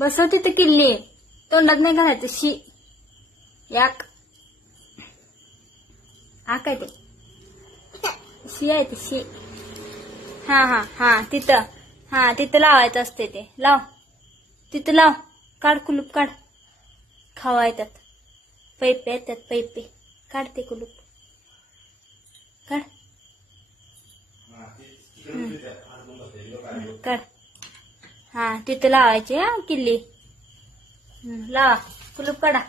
बसव तिथे किल्ली तोंडात नाही घालायचं शी याक हा काय ते शी आहे ते शी हा हा हा तिथं लावायचं असते ते लाव तिथं लाव काढ कुलूप काढ खावा येतात पैपे येतात पैपे काढ ते कुलूप काढ काढ हा तिथं लावायचे हा किल्ली लावा कुलूप काढा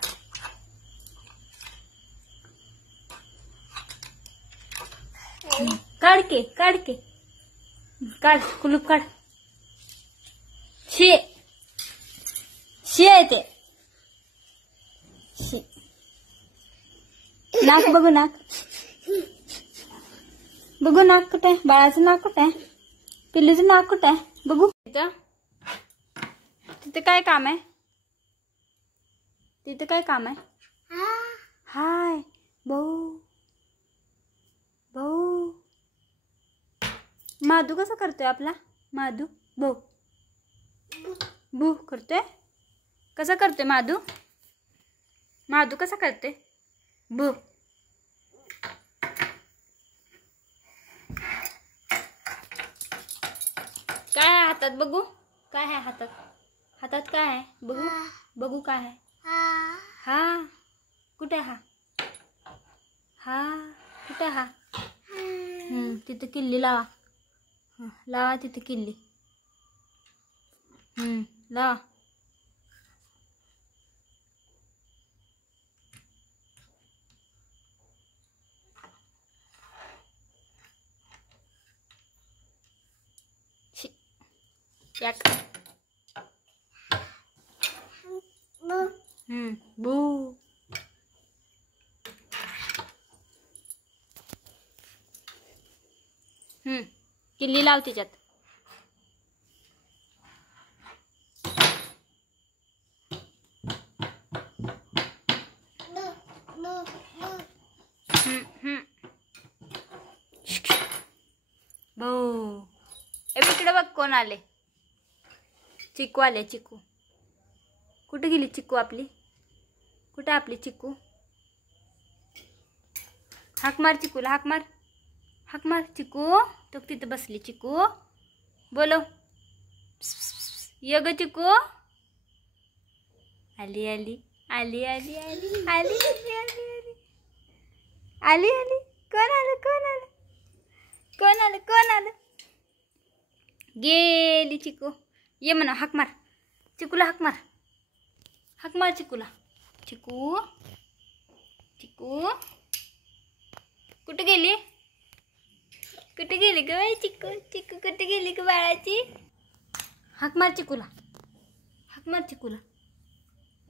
काढ कुलूप काढ शी आहे ते शी नाक बघू नाक कुठे आहे बाळाचं नाक कुठे आहे पिल्लूचं नाक कुठे आहे बघू तिथे काय काम आहे हाय भाऊ माधू कसा करतोय आपला माधू भाऊ बू करतोय कसा करतोय माधू कसा करतोय बू काय आहे हातात बघू काय आहे हातात काय आहे बघू काय आहे हा कुठे हा कुठे हा तिथे किल्ली लावा तिथे किल्ली लावा याक बू किल्ली लाव तिच्यात भाऊ इकडे बघ कोण आले चिकू आले चिकू कुठे गेली चिकू आपली कुठे आपली चिकू हाक मार चिकूला हाक मार चिकू तो तिथे बसली चिकू बोलो ये ग चिकू आली आली आली आली आली आली आली आली आली आली कोण आलं गेली चिकू ये म्हणा हाक मार चिकूला हाक मार चिकूला चिकू कुठे गेली ग चिकू कुठे गेली ग बाळाची हाक मार चिकूला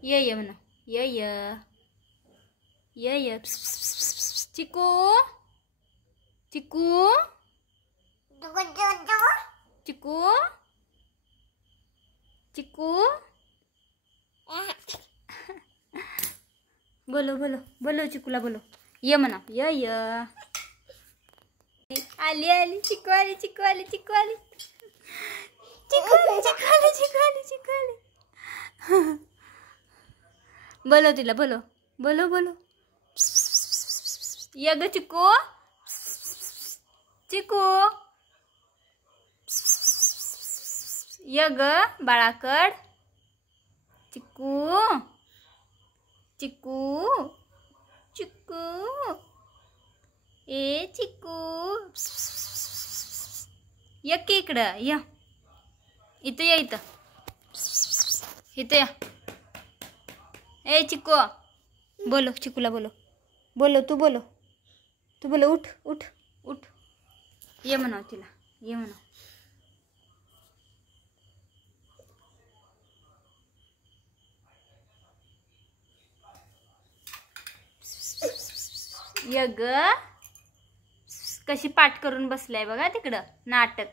ये म्हणा ये चिकू बोलो चिकूला बोलो ये म्हणा य आली चिकू आली बोलो तिला बोलो ये ग चिकू ये ग बाळाकड चिकू ए चिकू या की इकडं या इथं या इथं या ए चिकू बोलो चिकूला बोलो तू बोलो उठ ये म्हणाव तिला ये म्हणाव यग कशी पाठ करून बसलाय बघा तिकडं नाटक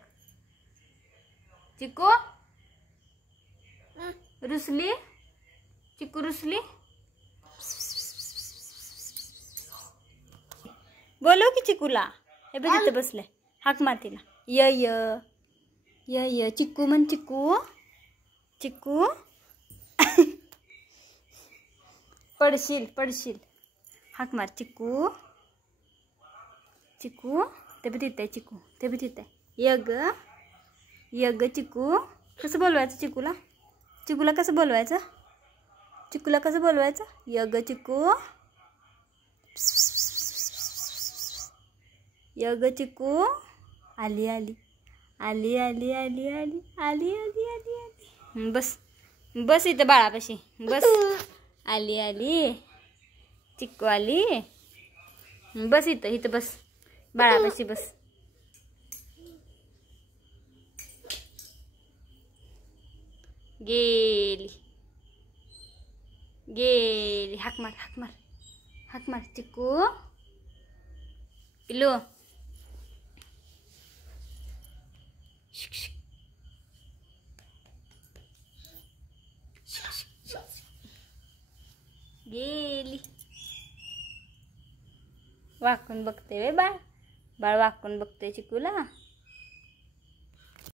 चिकू रुसली चिकू रुसली बोलो की चिकूला हे बघ तिथं बसलाय हाक मार तिला य चिकू म्हण चिकू पडशील पडशील. हाक मार. चिकू चिकू. ते बी तिथे चिकू. ते बी तिथे. यग यग चिकू. कसं बोलवायचं चिकूला? चिकूला कसं बोलवायचं? चिकूला कसं बोलवायचं? यग चिकू. यग चिकू. आली आली आली आली आली आली आली आली आली आली. बस बस इथं बाळापाशी बस. आली आली चिक्कू आली. बस इथं इथं बस बाळापाशी बस. गेली गेली. हाक मार हाक मार हाक मार. चिक्कू पिल्लू. गेली. वाकून बघते वे बाळ. बाळ वाकून बघते चिकूला.